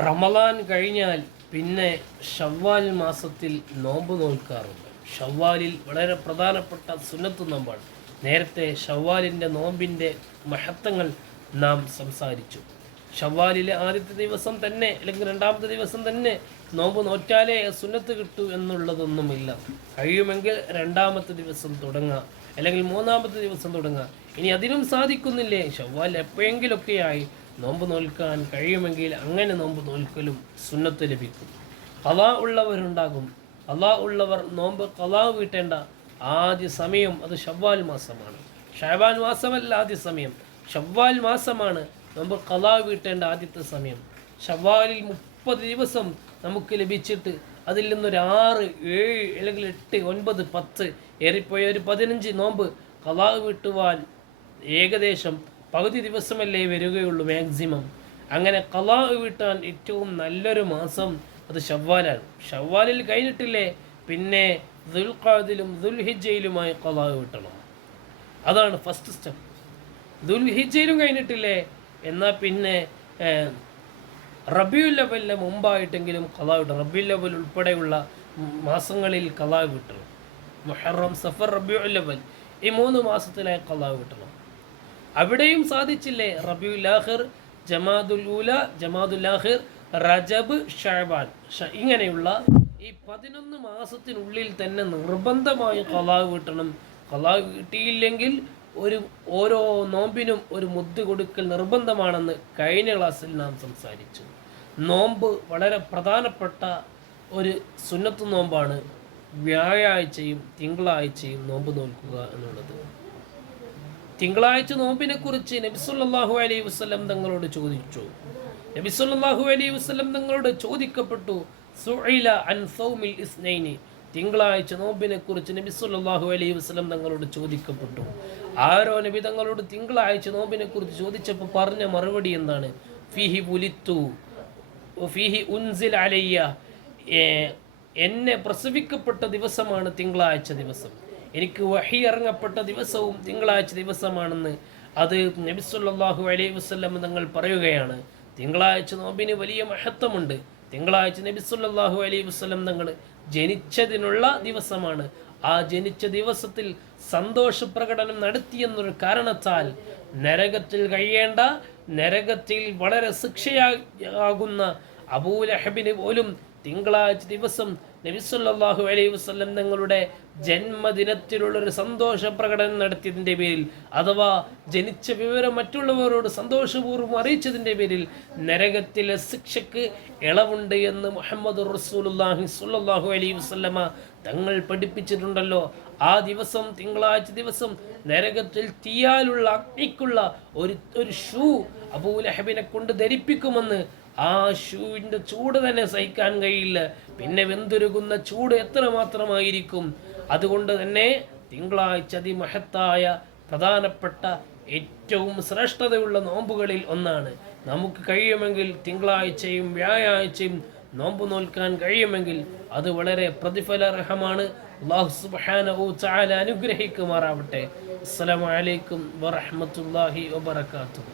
റമളാൻ കഴിഞ്ഞാൽ പിന്നെ ഷവ്വാൽ മാസത്തിൽ നോമ്പ് നോൽക്കാറുണ്ട്. ഷവ്വാലിൽ വളരെ പ്രധാനപ്പെട്ട സുന്നത്ത് നോമ്പാണ്. നേരത്തെ ഷവ്വാലിൻ്റെ നോമ്പിൻ്റെ മഹത്വങ്ങൾ നാം സംസാരിച്ചു. ഷവ്വാലിലെ ആദ്യത്തെ ദിവസം തന്നെ അല്ലെങ്കിൽ രണ്ടാമത്തെ ദിവസം തന്നെ നോമ്പ് നോറ്റാലേ സുന്നത്ത് കിട്ടൂ എന്നുള്ളതൊന്നുമില്ല. കഴിയുമെങ്കിൽ രണ്ടാമത്തെ ദിവസം തുടങ്ങാം, അല്ലെങ്കിൽ മൂന്നാമത്തെ ദിവസം തുടങ്ങാം. ഇനി അതിനും സാധിക്കുന്നില്ലേ, ഷവ്വാൽ എപ്പോഴെങ്കിലൊക്കെയായി നോമ്പ് നോൽക്കാൻ കഴിയുമെങ്കിൽ അങ്ങനെ നോമ്പ് നോൽക്കലും സുന്നത്ത് ലഭിക്കും. ഖളാ ഉള്ളവരുണ്ടാകും. ഖളാ ഉള്ളവർ നോമ്പ് ഖളാ വീട്ടേണ്ട ആദ്യ സമയം അത് ഷവ്വാൽ മാസമാണ്. ഷഅബാൻ മാസമല്ല ആദ്യ സമയം, ഷവ്വാൽ മാസമാണ് നോമ്പ് ഖളാ വീട്ടേണ്ട ആദ്യത്തെ സമയം. ഷവ്വാലിൽ 30 ദിവസം നമുക്ക് ലഭിച്ചിട്ട് അതിൽ നിന്നൊരു 6, 7 അല്ലെങ്കിൽ 8, 9, 10 ഏറിപ്പോയ ഒരു 15 നോമ്പ് ഖളാ വീട്ടുവാൻ ഏകദേശം പകുതി ദിവസമല്ലേ വരികയുള്ളൂ മാക്സിമം. അങ്ങനെ ഖളാ വീട്ടാൻ ഏറ്റവും നല്ലൊരു മാസം അത് ഷവ്വാലാണ്. ഷവ്വാലിൽ കഴിഞ്ഞിട്ടില്ലേ പിന്നെ ദുൽഖഅദിലും ദുൽഹിജ്ജയിലുമായി ഖളാ വീട്ടണം. അതാണ് ഫസ്റ്റ് സ്റ്റെപ്പ്. ദുൽഹിജ്ജയിലും കഴിഞ്ഞിട്ടില്ലേ എന്നാൽ പിന്നെ റബീഉൽ അവ്വലിന് മുമ്പായിട്ടെങ്കിലും ഖളാ വീട്ടണം. റബീഉൽ അവ്വൽ ഉൾപ്പെടെയുള്ള മാസങ്ങളിൽ ഖളാ വീട്ടണം. മുഹറം, സഫർ, റബീഉൽ അവ്വൽ ഈ 3 മാസത്തിലായി ഖളാ വീട്ടണം. അവിടെയും സാധിച്ചില്ലേ റബീഉൽ ആഖിർ, ജമാദുൽ ഊല, ജമാദുൽ ആഖിർ, റജബ്, ഷഅബാൻ ഇങ്ങനെയുള്ള ഈ 11 മാസത്തിനുള്ളിൽ തന്നെ നിർബന്ധമായി ഖളാ വീട്ടണം. ഖളാ വീട്ടിയില്ലെങ്കിൽ ഓരോ നോമ്പിനും ഒരു മുദ്ദ് കൊടുക്കൽ നിർബന്ധമാണെന്ന് കഴിഞ്ഞ ക്ലാസ്സിൽ നാം സംസാരിച്ചു. നോമ്പ് വളരെ പ്രധാനപ്പെട്ട ഒരു സുന്നത്ത് നോമ്പാണ്. വ്യാഴാഴ്ചയും തിങ്കളാഴ്ചയും നോമ്പ് നോൽക്കുക എന്നുള്ളത്. തിങ്കളാഴ്ച നോമ്പിനെ കുറിച്ച് നബി സല്ലല്ലാഹു അലൈഹി വസല്ലം തങ്ങളോട് ചോദിച്ചു. നബി സല്ലല്ലാഹു അലൈഹി വസല്ലം തങ്ങളോട് ചോദിക്കപ്പെട്ടു, സുഇല അൻ സൗമിൽ ഇസ്നൈനി, തിങ്കളാഴ്ച നോമ്പിനെ കുറിച്ച് നബി സല്ലല്ലാഹു അലൈഹി വസല്ലം തങ്ങളോട് ചോദിക്കപ്പെട്ടു. ആരോ നബി തങ്ങളോട് തിങ്കളാഴ്ച നോമ്പിനെ കുറിച്ച് ചോദിച്ചപ്പോൾ പറഞ്ഞ മറുപടി എന്താണ്? ഫീഹി വുലിത്തു ഫീഹി ഉൻസിൽ അലയ്യ, എന്നെ പ്രസവിക്കപ്പെട്ട ദിവസമാണ് തിങ്കളാഴ്ച ദിവസം, എനിക്ക് വഹി ഇറങ്ങപ്പെട്ട ദിവസവും തിങ്കളാഴ്ച ദിവസമാണെന്ന് അത് നബി സല്ലല്ലാഹു അലൈഹി വസല്ലം തങ്ങൾ പറയുകയാണ്. തിങ്കളാഴ്ച നോമ്പിന് വലിയ മഹത്വമുണ്ട്. തിങ്കളാഴ്ച നബി സല്ലല്ലാഹു അലൈഹി വസല്ലം തങ്ങൾ ജനിച്ചതിനുള്ള ദിവസമാണ്. ആ ജനിച്ച ദിവസത്തിൽ സന്തോഷപ്രകടനം നടത്തിയെന്നൊരു കാരണത്താൽ നരകത്തിൽ കഴിയേണ്ട, നരകത്തിൽ വളരെ ശിക്ഷയാകുന്ന അബൂലഹബിന് പോലും തിങ്കളാഴ്ച ദിവസം നബി സല്ലല്ലാഹു അലൈഹി വസല്ലം തങ്ങളുടെ ജന്മദിനത്തിലുള്ളൊരു സന്തോഷ പ്രകടനം നടത്തിയതിൻ്റെ പേരിൽ, അഥവാ ജനിച്ച വിവരം മറ്റുള്ളവരോട് സന്തോഷപൂർവ്വം അറിയിച്ചതിൻ്റെ പേരിൽ നരകത്തിലെ ശിക്ഷയ്ക്ക് ഇളവുണ്ട് എന്ന് മുഹമ്മദ് റസൂലുള്ളാഹി സ്വല്ലല്ലാഹു അലൈഹി വസല്ലമ തങ്ങൾ പഠിപ്പിച്ചിട്ടുണ്ടല്ലോ. ആ ദിവസം തിങ്കളാഴ്ച ദിവസം നരകത്തിൽ തീയാലുള്ള അഗ്നിക്കുള്ള ഒരു ഷൂ അബൂലഹബിനെ കൊണ്ട് ധരിപ്പിക്കുമെന്ന്. ആ ഷൂവിൻ്റെ ചൂട് തന്നെ സഹിക്കാൻ കഴിയില്ല, പിന്നെ വെന്തുരുകുന്ന ചൂട് എത്രമാത്രമായിരിക്കും. അതുകൊണ്ട് തന്നെ തിങ്കളാഴ്ച അതിമഹത്തായ പ്രധാനപ്പെട്ട ഏറ്റവും ശ്രേഷ്ഠതയുള്ള നോമ്പുകളിൽ ഒന്നാണ്. നമുക്ക് കഴിയുമെങ്കിൽ തിങ്കളാഴ്ചയും വ്യാഴാഴ്ചയും നോമ്പ് നോൽക്കാൻ കഴിയുമെങ്കിൽ അത് വളരെ പ്രതിഫലാർഹമാണ്. അല്ലാഹു സുബ്ഹാനഹു തആല അനുഗ്രഹിക്കുമാറാവട്ടെ. അസ്സലാമു അലൈക്കും വറഹ്മത്തുള്ളാഹി വബറകാതുഹു.